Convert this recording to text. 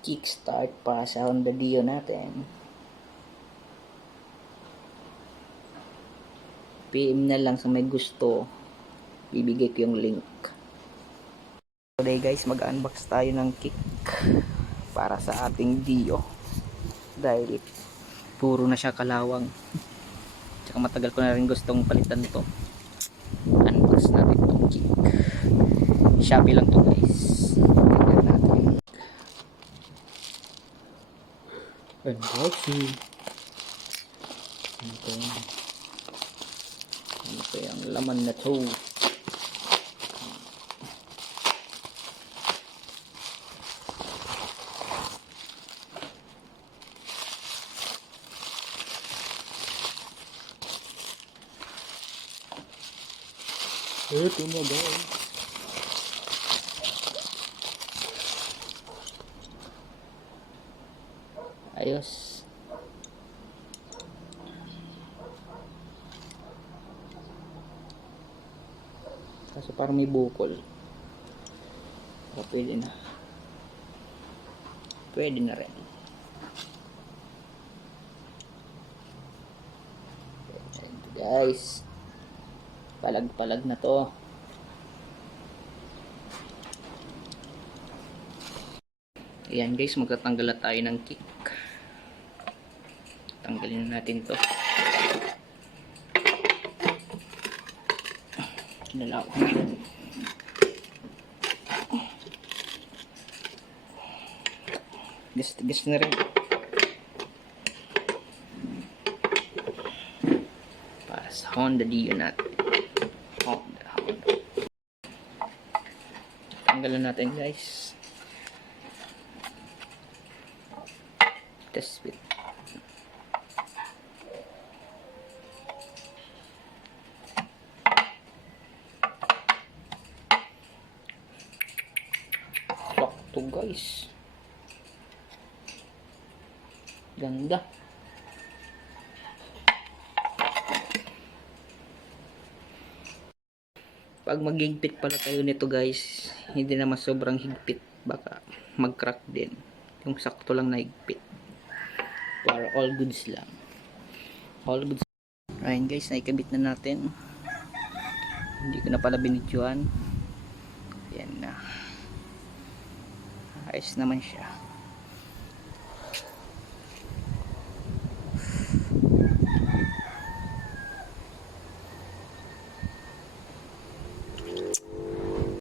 kickstart para sa Honda Dio natin. PM na lang sa may gusto, ibigay ko yung link. Today guys, mag-unbox tayo ng kick para sa ating Dio dahil puro na siya kalawang, tsaka matagal ko na rin gustong palitan to. Unbox natin itong kick. Shopee lang to guys. Tignan natin. Unboxing. Ito yung laman na to. Ito na guys. Ayos. Kaso parang may bukol. O, pwede na. Pwede na rin. Ito guys. Palag-palag na to. Ayan guys, magtatanggal na tayo ng kick. Tanggalin na natin to. Kinalaw ko na. Gas na rin. Para sa Honda Dio natin. Honda. Tanggalan natin guys. Test fit. Sakto guys. Ganda. Pag maghigpit pala kayo nito guys, hindi naman sobrang higpit, baka mag-crack din. Yung sakto lang na higpit. Para all goods lang. All goods. Ayun guys, naikabit na natin. Hindi ko na pala binidyoan. Yan na. Ayos naman siya.